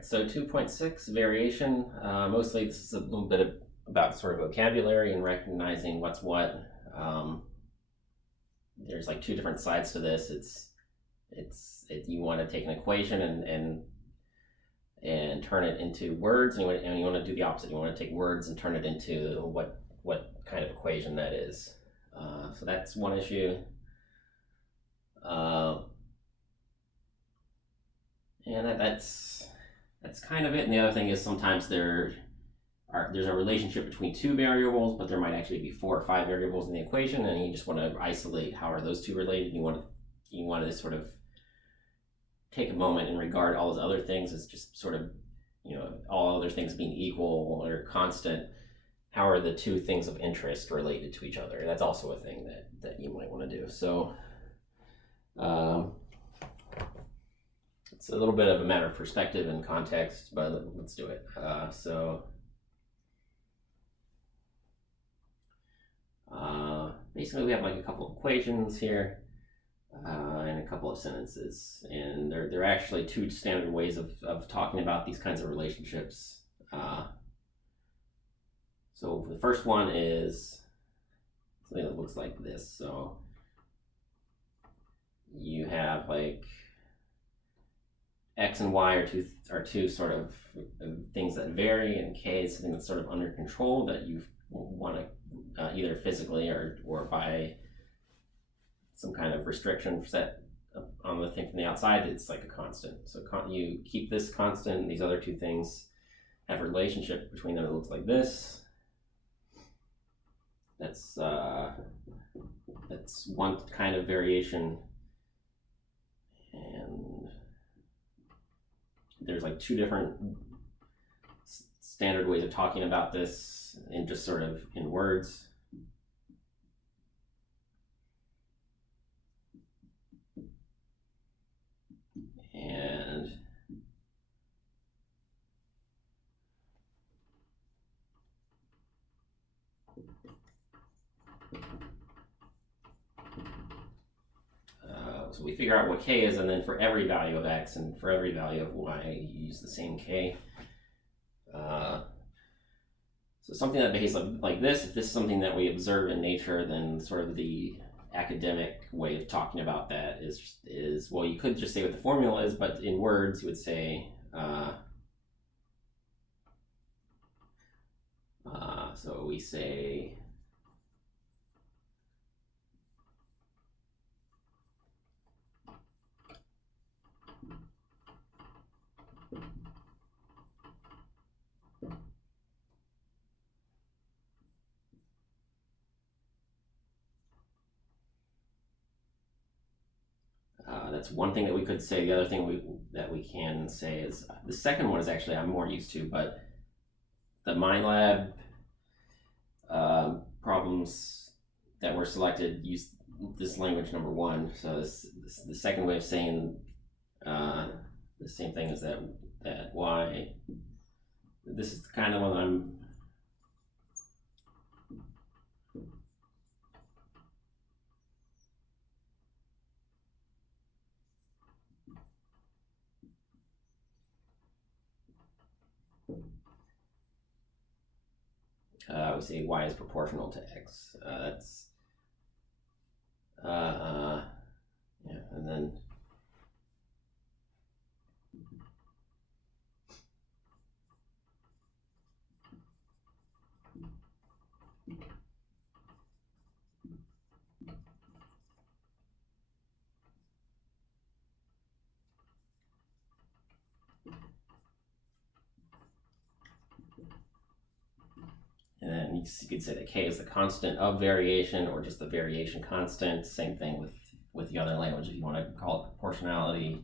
right, so 2.6, variation. Mostly this is a little bit about sort of vocabulary and recognizing what's what. There's like two different sides to this. You want to take an equation and turn it into words, and you want to do the opposite. You want to take words and turn it into what kind of equation that is. So that's one issue. And that's kind of it. And the other thing is sometimes there's a relationship between two variables, but there might actually be 4 or 5 variables in the equation, and you just want to isolate how are those two related. You want to sort of take a moment and regard all those other things as just sort of, all other things being equal or constant. How are the two things of interest related to each other? That's also a thing that you might want to do. So it's a little bit of a matter of perspective and context, but let's do it. Basically we have like a couple of equations here and a couple of sentences, and they're actually 2 standard ways of talking about these kinds of relationships. So the first one is something that looks like this. So you have like X and Y are two sort of things that vary, and K is something that's sort of under control that you want to either physically or by some kind of restriction set on the thing from the outside. It's like a constant. So you keep this constant, and these other two things have a relationship between them that looks like this. That's one kind of variation, and there's like 2 different standard ways of talking about this in just sort of in words. And so we figure out what K is, and then for every value of X and for every value of Y, you use the same K. So something that behaves like this, if this is something that we observe in nature, then sort of the academic way of talking about that is well, you could just say what the formula is, but in words you would say so we say that's one thing that we could say. The other thing that we can say is the second one is actually I'm more used to, but the MyLab problems that were selected use this language number 1. So the second way of saying the same thing is that Y. This is the kind of one that I'm I would say Y is proportional to X. That's yeah, and then you could say that K is the constant of variation, or just the variation constant. Same thing with the other language if you want to call it proportionality.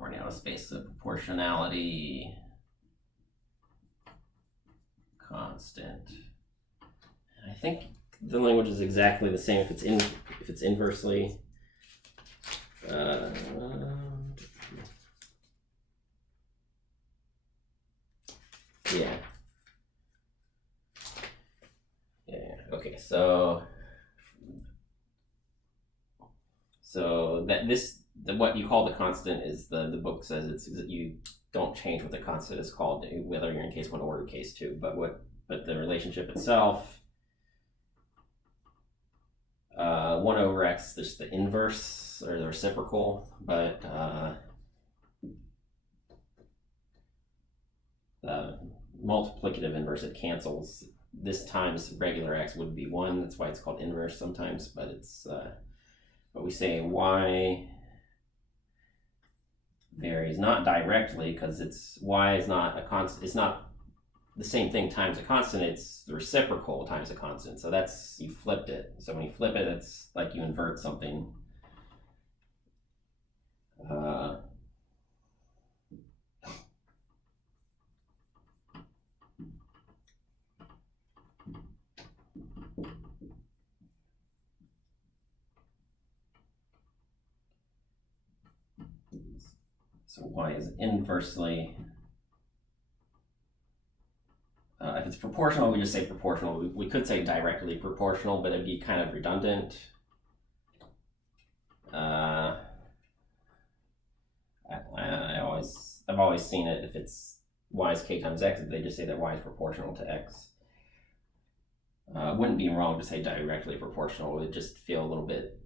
Running out of space, the proportionality constant. I think the language is exactly the same if it's inversely. Yeah. Okay. So that what you call the constant is the book says it's that you don't change what the constant is called, whether you're in case one or case two. But the relationship itself. 1 over x, there's the inverse or the reciprocal, but the multiplicative inverse, it cancels. This times regular x would be 1. That's why it's called inverse sometimes, but it's but we say y varies not directly because y is not a constant. It's not the same thing times a constant. It's the reciprocal times a constant. So that's, you flipped it. So when you flip it, it's like you invert something. So y is inversely, if it's proportional, we just say proportional. We could say directly proportional, but it'd be kind of redundant. I've always seen it, if it's y is k times x, if they just say that y is proportional to x. Wouldn't be wrong to say directly proportional. It would just feel a little bit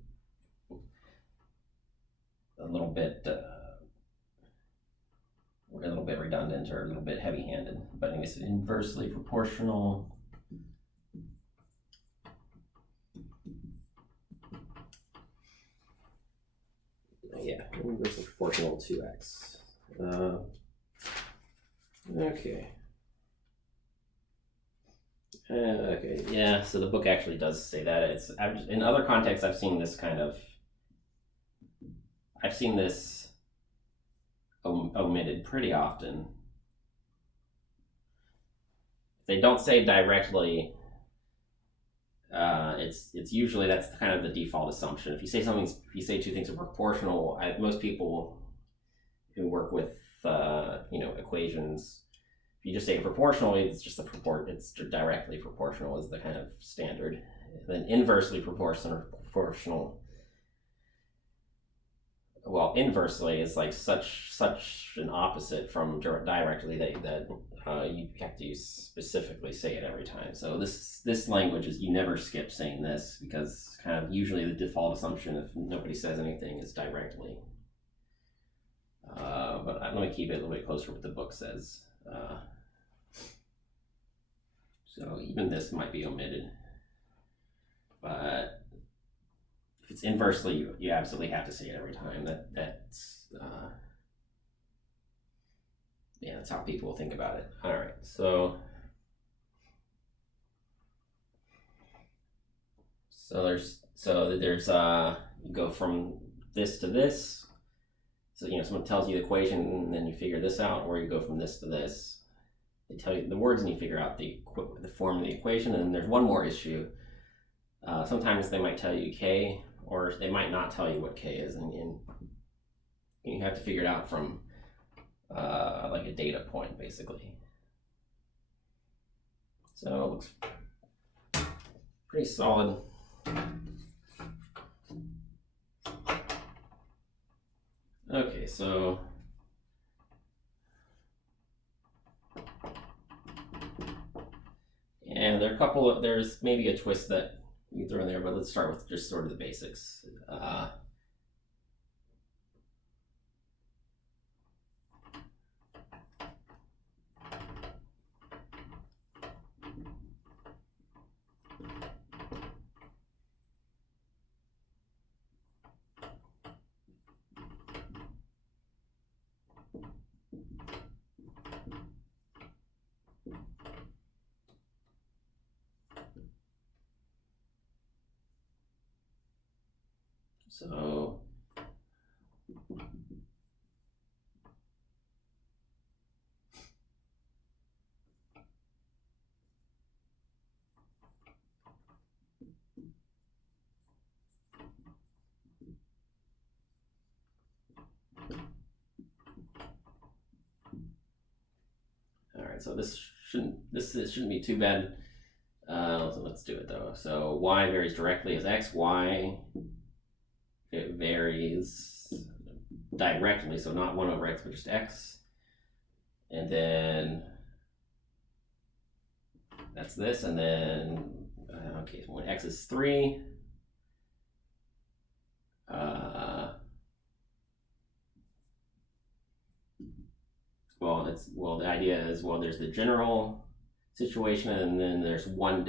redundant or a little bit heavy-handed. But anyways, inversely proportional. Yeah, inversely proportional to x. Okay. Okay, yeah, so the book actually does say that. In other contexts, I've seen this omitted pretty often. If they don't say directly, it's usually, that's kind of the default assumption. If you say two things are proportional, most people who work with equations, if you just say proportional, it's just it's directly proportional is the kind of standard. And then inversely proportional. Well, inversely is like such an opposite from directly that you have to specifically say it every time. So this language is, you never skip saying this, because kind of usually the default assumption, if nobody says anything, is directly. But let me keep it a little bit closer to what the book says. So even this might be omitted, but if it's inversely, you absolutely have to say it every time. That's how people think about it. All right, so there's you go from this to this. So someone tells you the equation, and then you figure this out, or you go from this to this. They tell you the words, and you figure out the form of the equation. And then there's one more issue. Sometimes they might tell you k, or they might not tell you what k is, and you have to figure it out from like a data point, basically. So it looks pretty solid. Okay, so and there's maybe a twist that you throw in there, but let's start with just sort of the basics. So so this shouldn't be too bad. So let's do it though. So y varies directly as x, y, it varies directly, so not 1 over x, but just x. And then that's this, and then, okay, so when x is 3, the idea is, there's the general situation, and then there's one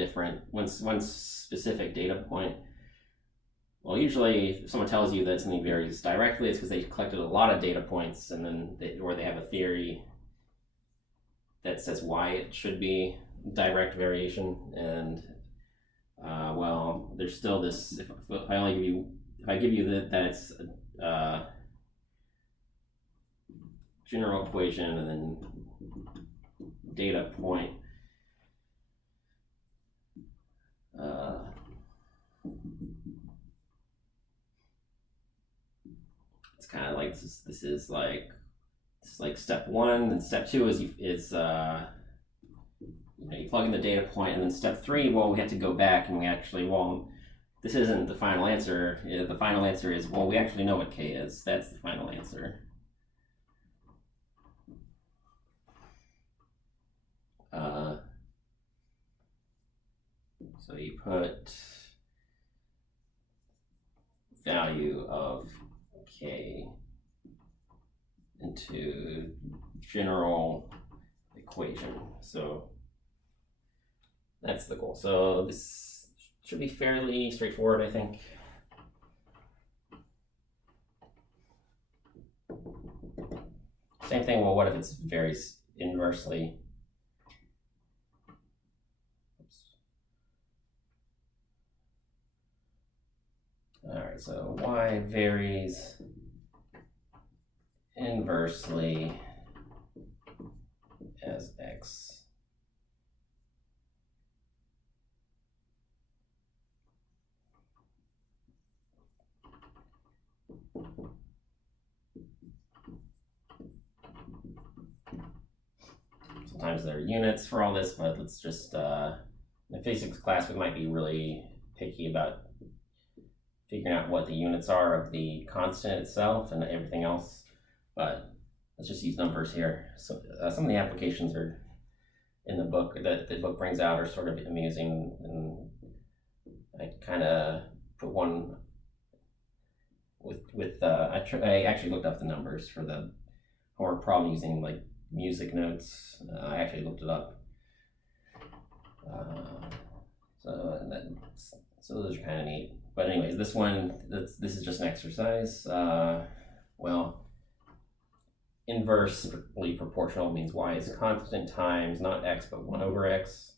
specific data point. Well, usually if someone tells you that something varies directly, it's because they collected a lot of data points, and then they have a theory that says why it should be direct variation. And there's still this. If I give you that it's general equation and then data point. It's kind of like this is like step 1, and step 2 is you plug in the data point, and then step 3, we have to go back and we actually, this isn't the final answer. The final answer is, we actually know what k is. That's the final answer. So you put value of k into general equation. So that's the goal. So this should be fairly straightforward, I think. Same thing, what if it's varies inversely? All right, so y varies inversely as x. Sometimes there are units for all this, but let's just, in a physics class, we might be really picky about figuring out what the units are of the constant itself and everything else, but let's just use numbers here. So some of the applications are in the book that the book brings out are sort of amusing, and I kind of put one with I actually looked up the numbers for the homework problem using like music notes. I actually looked it up. So those are kind of neat. But anyways, this is just an exercise. Inversely proportional means y is constant times not x but 1 over x,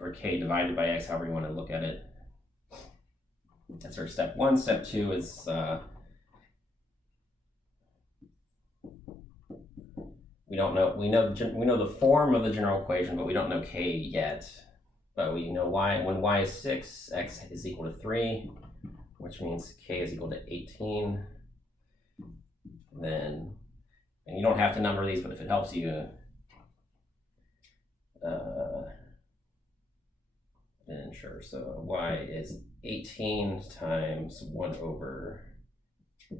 or k divided by x, however you want to look at it. That's our step 1. Step 2 is we know the form of the general equation, but we don't know k yet. But we know when y is 6, x is equal to 3, which means k is equal to 18. And you don't have to number these, but if it helps you, then sure. So y is 18 times 1 over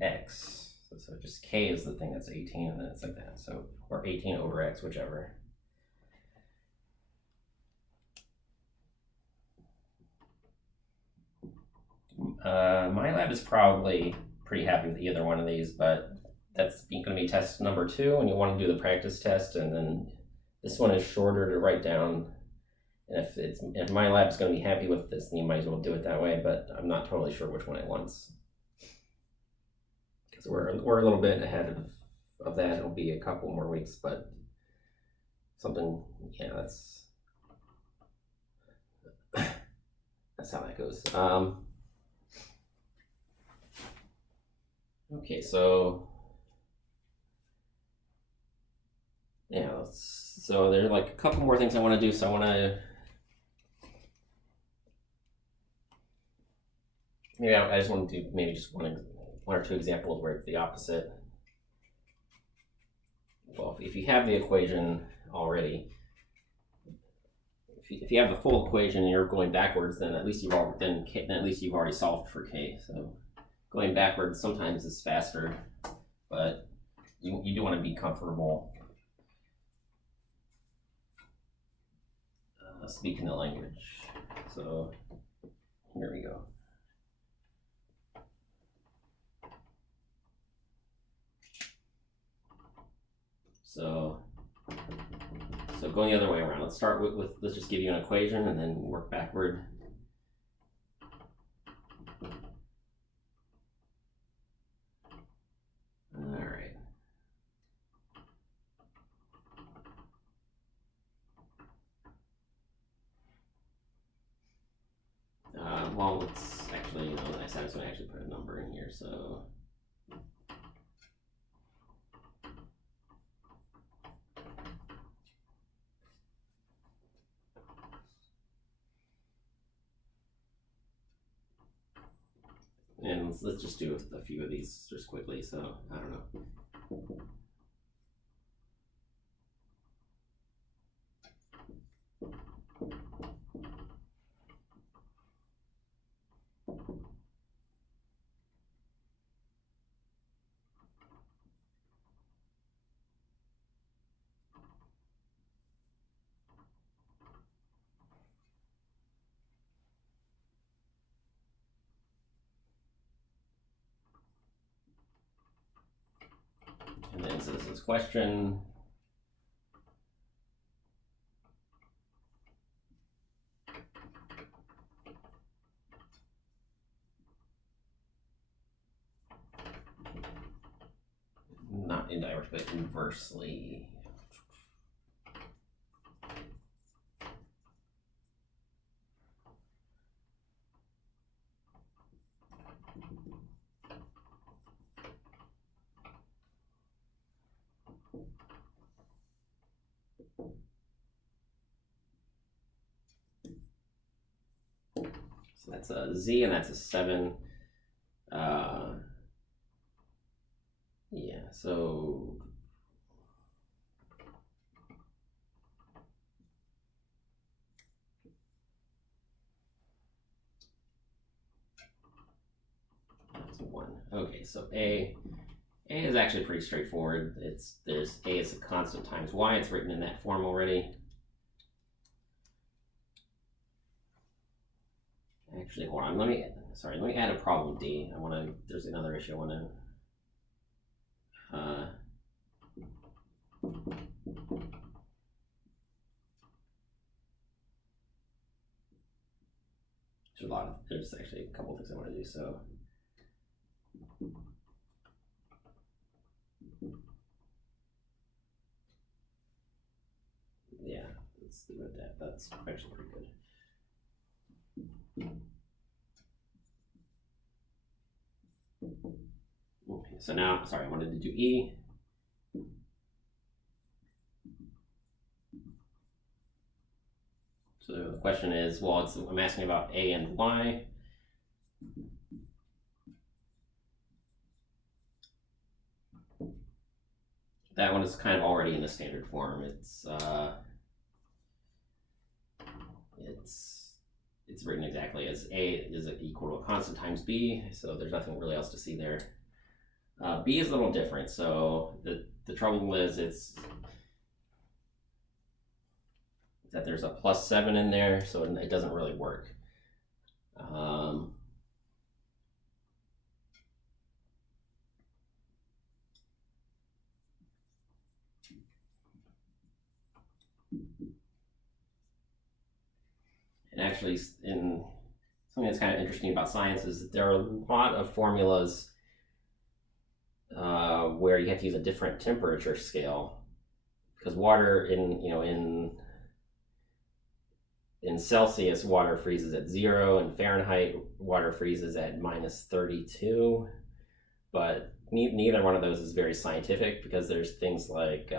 x. So just k is the thing that's 18, and then it's like that. So, or 18 over x, whichever. My lab is probably pretty happy with either one of these, but that's going to be test number 2, and you want to do the practice test, and then this one is shorter to write down. And if my lab's going to be happy with this, then you might as well do it that way, but I'm not totally sure which one it wants. Because we're a little bit ahead of that. It'll be a couple more weeks, but that's how that goes. Okay, so yeah, so there's like a couple more things I want to do. So I just want to do maybe just one or two examples where it's the opposite. Well, if you have the equation, already. If you have the full equation and you're going backwards, then at least you've already solved for k. So going backwards sometimes is faster, but you do want to be comfortable speaking the language. So here we go. So going the other way around. Let's start with let's just give you an equation and then work backward. All right. Well, let's actually, I said I was going to actually put a number in here, so. And let's just do a few of these just quickly, so I don't know. And then so this is question. Not indirectly, but inversely. So that's a Z and that's a 7. Yeah, so that's 1. Okay, so A is actually pretty straightforward. There's A is a constant times Y. It's written in that form already. Actually, hold on. Let me add a problem D. There's another issue I want to. There's actually a couple things I want to do. So. Yeah, let's leave it at that. That's actually pretty good. Okay, so now, sorry, I wanted to do E. So the question is, well, I'm asking about A and Y. That one is kind of already in the standard form. It's written exactly as A is equal to a constant times B, so there's nothing really else to see there. B is a little different, so the trouble is that there's a +7 in there, so it doesn't really work. And actually, in something that's kind of interesting about science is that there are a lot of formulas where you have to use a different temperature scale, because water in Celsius, water freezes at 0, and Fahrenheit, water freezes at -32. But neither one of those is very scientific, because there's things like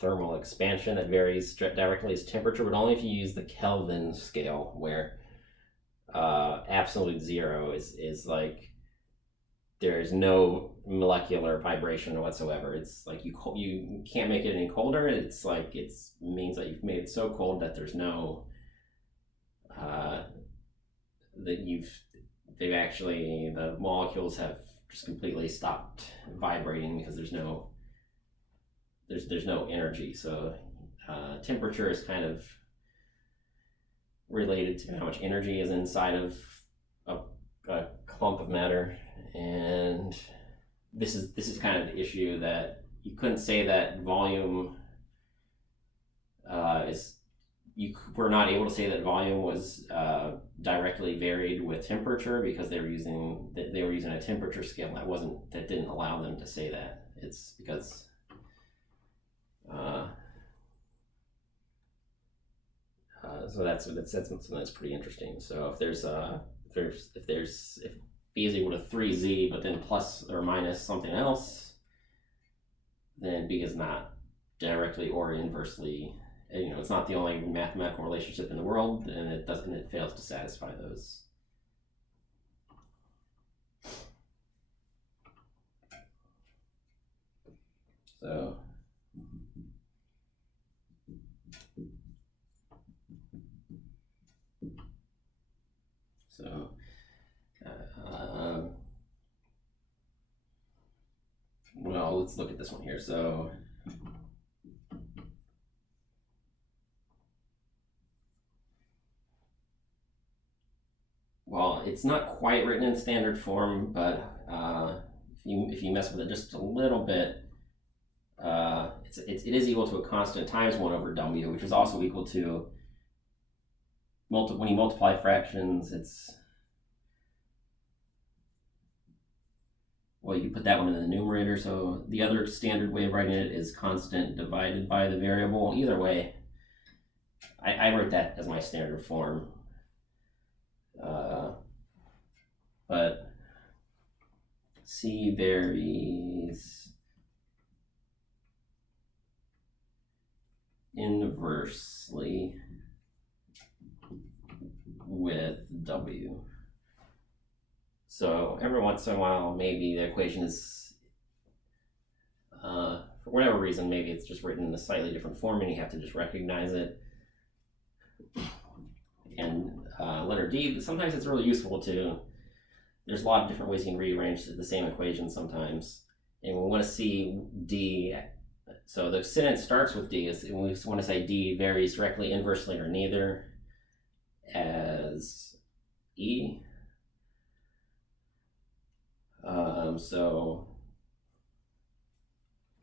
thermal expansion that varies directly as temperature, but only if you use the Kelvin scale, where absolute 0 is like there's no molecular vibration whatsoever. It's like you can't make it any colder. It's like it means that you've made it so cold that there's no the molecules have just completely stopped vibrating because there's no energy. So temperature is kind of related to how much energy is inside of a clump of matter, and this is kind of the issue, that you couldn't say that volume we're not able to say that volume was directly varied with temperature, because they were using a temperature scale that didn't allow them to say that. It's because so that's something that's pretty interesting. So if B is equal to 3z, but then plus or minus something else, then B is not directly or inversely, it's not the only mathematical relationship in the world, and it fails to satisfy those. So well, let's look at this one here. So well, it's not quite written in standard form, but if you mess with it just a little bit, it is equal to a constant times 1 over W, which is also equal to when you multiply fractions, well, you put that one in the numerator. So the other standard way of writing it is constant divided by the variable. Either way, I wrote that as my standard form. But C varies inversely with W. So every once in a while, maybe the equation is, for whatever reason, maybe it's just written in a slightly different form and you have to just recognize it. And letter D, sometimes it's really useful to, there's a lot of different ways you can rearrange the same equation sometimes. And we want to see D, so the sentence starts with D, and we want to say D varies directly, inversely, or neither as E. So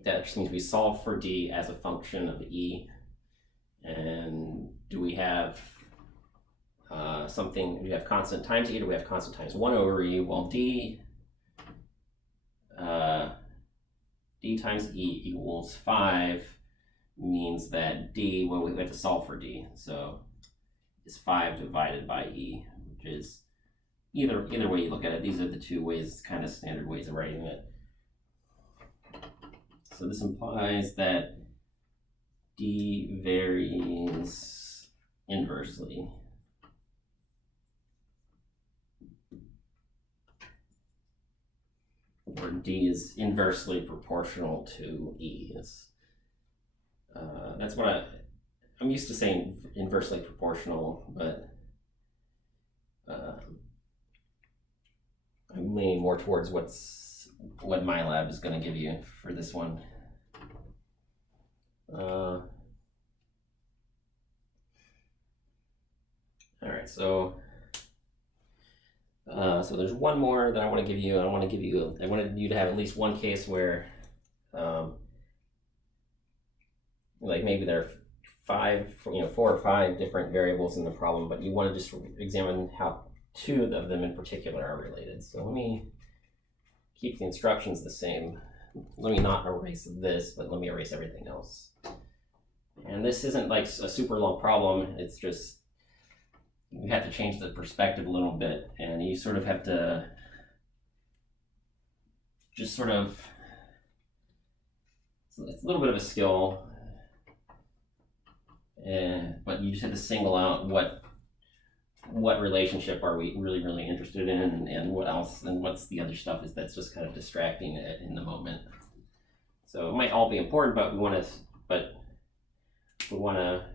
that just means we solve for D as a function of E. And do we have do we have constant times E, or do we have constant times 1 over E? Well, D times E equals 5 means that D, well, we have to solve for D. So is 5 divided by E, which is either way you look at it, these are the two ways, kind of standard ways of writing it. So this implies that D varies inversely. Or D is inversely proportional to E. That's what I'm used to saying, inversely proportional, but I'm leaning more towards what MyLab is going to give you for this one. All right, so there's one more that I want to give you. I wanted you to have at least one case where, like maybe there are 4 or 5 different variables in the problem, but you want to just examine how 2 of them in particular are related. So let me keep the instructions the same. Let me not erase this, but let me erase everything else. And this isn't like a super long problem. It's just, you have to change the perspective a little bit, and you sort of have to just sort of, it's a little bit of a skill, but you just have to single out what relationship are we really interested in, and what else, and what's the other stuff that's just kind of distracting it in the moment. So it might all be important, but we want to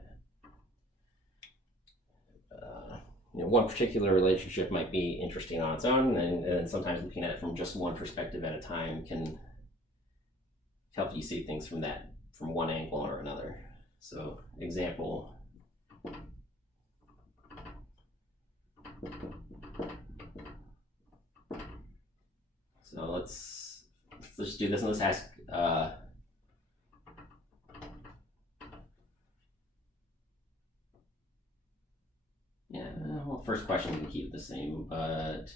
one particular relationship might be interesting on its own, and sometimes looking at it from just one perspective at a time can help you see things from one angle or another. So example. So let's just do this, and let's ask well, first question we can keep the same, but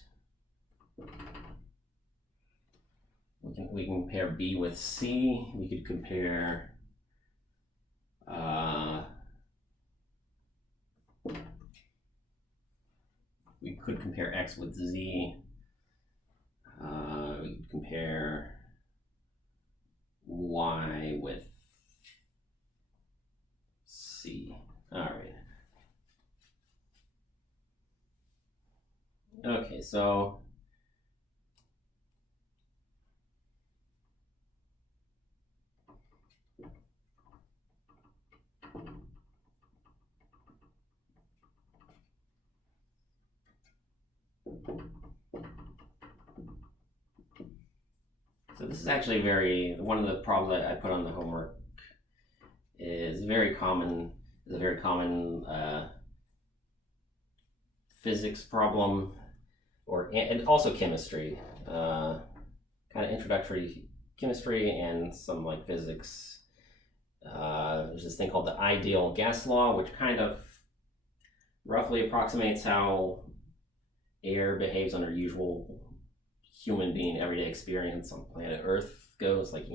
we can compare B with C. We could compare we could compare X with Z. We could compare Y with C. All right. Okay, so this is actually one of the problems I put on the homework is a very common physics problem, and also chemistry, kind of introductory chemistry and some like physics. There's this thing called the ideal gas law, which kind of roughly approximates how air behaves under usual human being everyday experience on planet Earth goes. Like,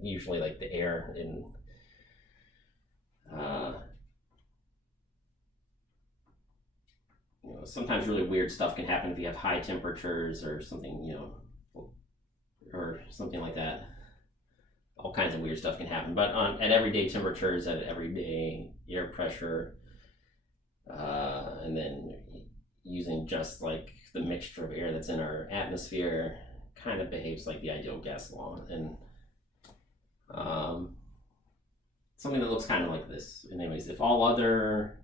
usually like the air in sometimes really weird stuff can happen if you have high temperatures or something, or something like that. All kinds of weird stuff can happen, but at everyday temperatures, at everyday air pressure, and then using just like the mixture of air that's in our atmosphere, kind of behaves like the ideal gas law. And something that looks kind of like this. Anyways, if all other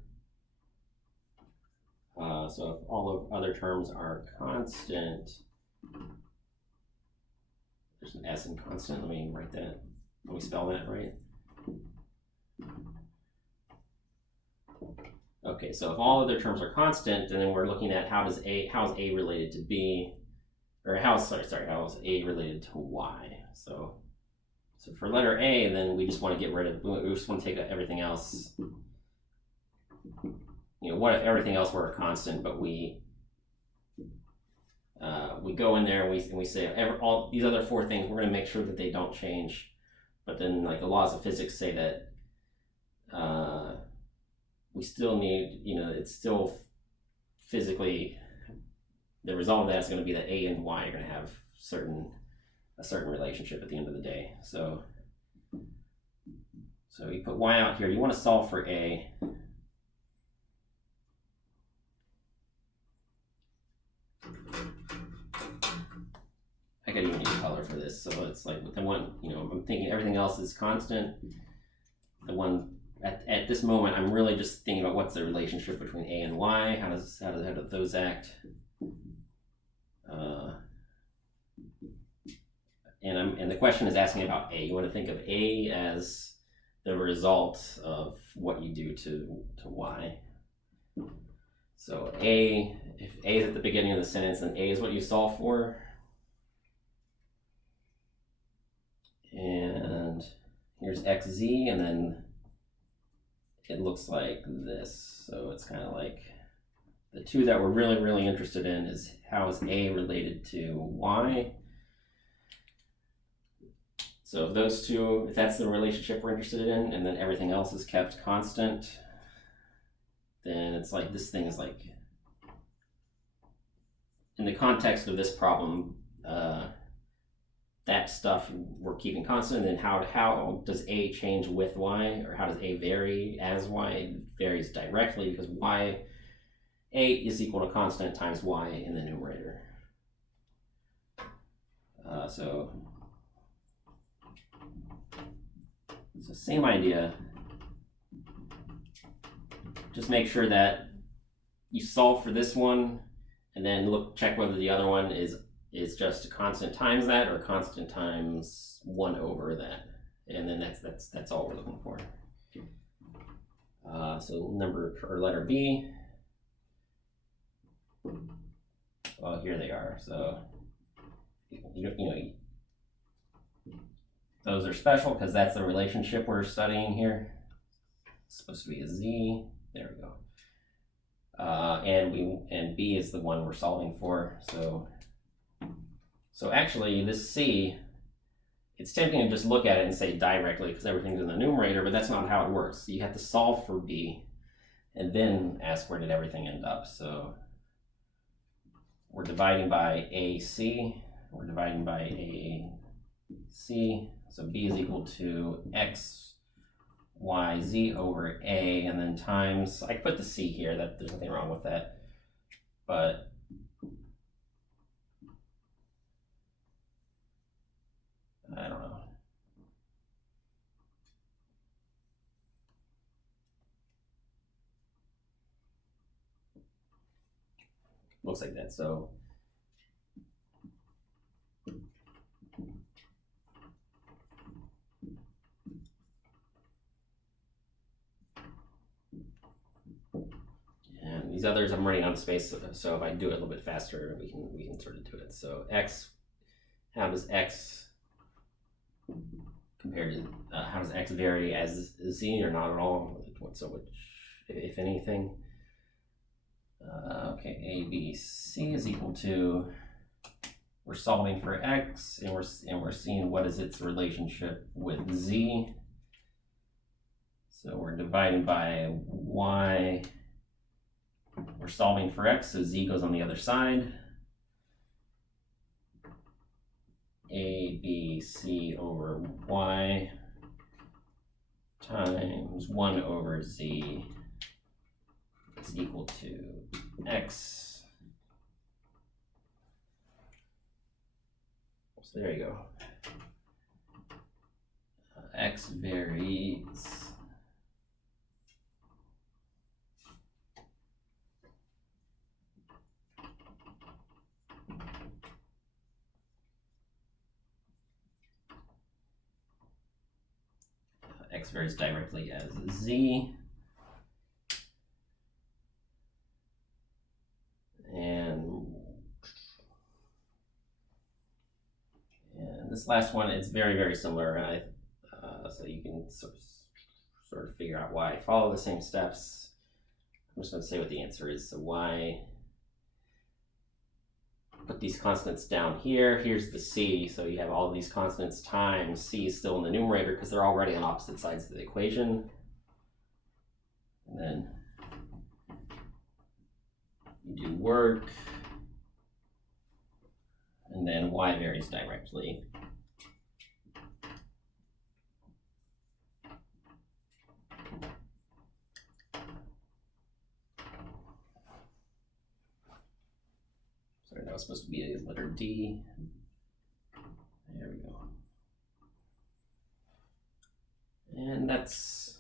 other terms are constant, there's an S in constant. Let me write that. Let me spell that right. Okay, so if all other terms are constant, then we're looking at how is A related to B, or how is A related to Y? So for letter A, then we just want to get rid of. We just want to take everything else. What if everything else were a constant, but we go in there and we say all these other four things, we're going to make sure that they don't change, but then like the laws of physics say that we still need, it's still physically, the result of that is going to be that A and Y are going to have a certain relationship at the end of the day. So you put Y out here. You want to solve for A. I could even use color for this. So it's like the one, I'm thinking everything else is constant. The one at this moment, I'm really just thinking about what's the relationship between A and Y. How do those act? And the question is asking about A. You want to think of A as the result of what you do to Y. So A, if A is at the beginning of the sentence, then A is what you solve for. And here's XZ, and then it looks like this. So it's kind of like the two that we're really interested in is how is A related to Y. So if those two, if that's the relationship we're interested in, and then everything else is kept constant, then it's like this thing is like, in the context of this problem, that stuff we're keeping constant, and then how does A change with Y, or how does A vary as Y? It varies directly because Y a is equal to constant times y in the numerator. So same idea. Just make sure that you solve for this one, and then check whether the other one is just a constant times that or constant times 1 over that, and then that's all we're looking for. So letter B. Well, here they are. So those are special because that's the relationship we're studying here. It's supposed to be a Z. There we go. And B is the one we're solving for. So actually, this C, it's tempting to just look at it and say directly because everything's in the numerator, but that's not how it works. You have to solve for B and then ask where did everything end up. So we're dividing by AC. We're dividing by AC. So B is equal to X, Y, Z over A, and then times, I put the C here, there's nothing wrong with that. But I don't know. Looks like that. So and these others I'm running out of space, so if I do it a little bit faster, we can sort of do it. So X, how does X compared to how does X vary as Z or not at all? So which, if anything? Okay, A, B, C is equal to, we're solving for X and we're seeing what is its relationship with Z. So we're dividing by Y. We're solving for X, so Z goes on the other side. A, B, C over Y times 1 over Z is equal to X. So there you go. X varies X varies directly as Z. And this last one is very, very similar. So you can sort of figure out why. Follow the same steps. I'm just going to say what the answer is. So Y, put these constants down here. Here's the C. So you have all of these constants times C is still in the numerator because they're already on opposite sides of the equation. And then you do work. And then Y varies directly. Sorry, that was supposed to be a letter D. There we go. And that's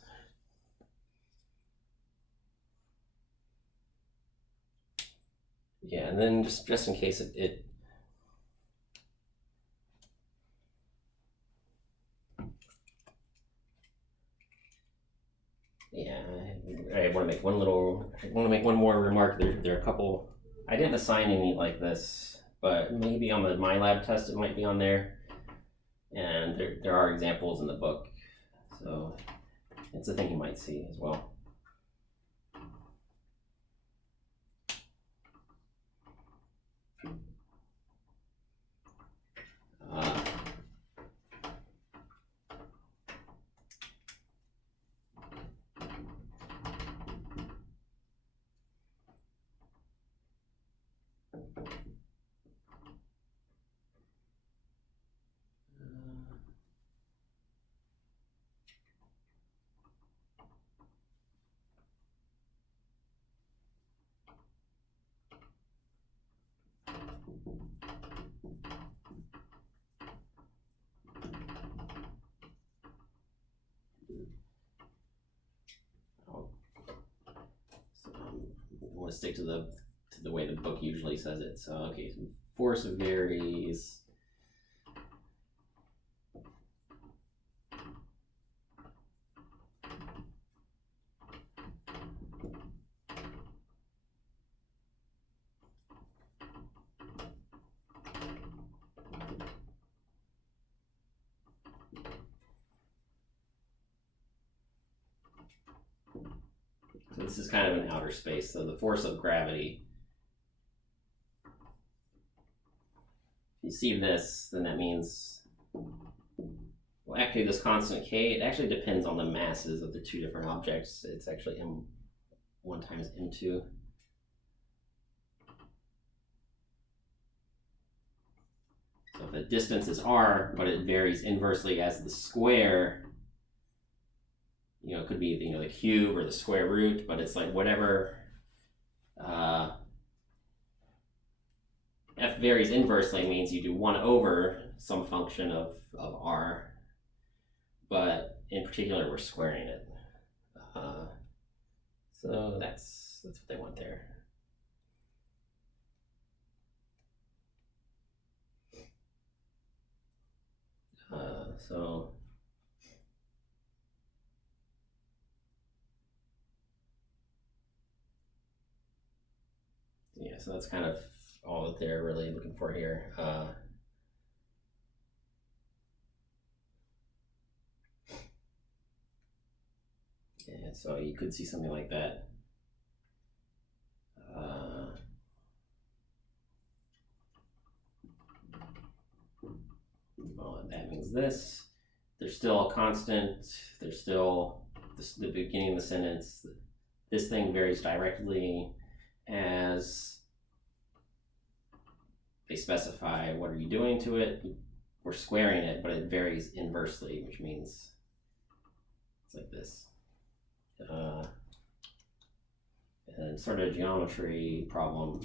yeah, and then just in case it yeah, I want to make one more remark. There are a couple. I didn't assign any like this, but maybe on the MyLab test it might be on there. And there are examples in the book, so it's a thing you might see as well. to stick to the way the book usually says it. So okay, so force varies. So this is kind of an outer space. So the force of gravity. If you see this, then that means, well, actually this constant k, it actually depends on the masses of the two different objects. It's actually m1 times m2. So if the distance is r, but it varies inversely as the square, you know, it could be, you know, the cube or the square root, but it's like whatever f varies inversely means you do 1 over some function of r, but in particular we're squaring it. So that's what they want there. So yeah, so that's kind of all that they're really looking for here. And so you could see something like that. Well, that means this. There's still a constant. There's still the beginning of the sentence. This thing varies directly as they specify what are you doing to it. We're squaring it, but it varies inversely, which means it's like this. And sort of a geometry problem.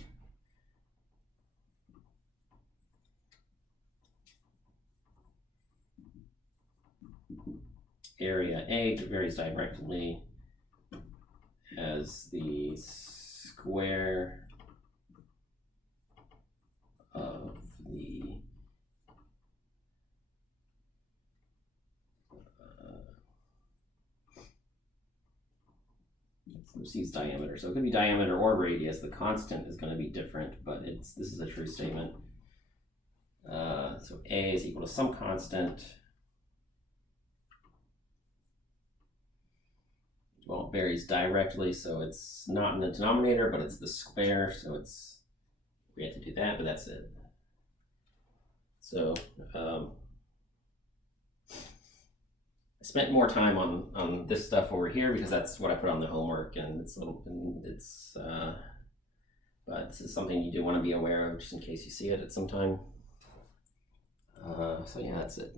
Area A varies directly as the square of the let's use diameter. So it could be diameter or radius. The constant is going to be different, but this is a true statement. So A is equal to some constant. Well, it varies directly, so it's not in the denominator, but it's the square, so we have to do that, but that's it. So I spent more time on this stuff over here because that's what I put on the homework, and but this is something you do want to be aware of just in case you see it at some time. So yeah, that's it.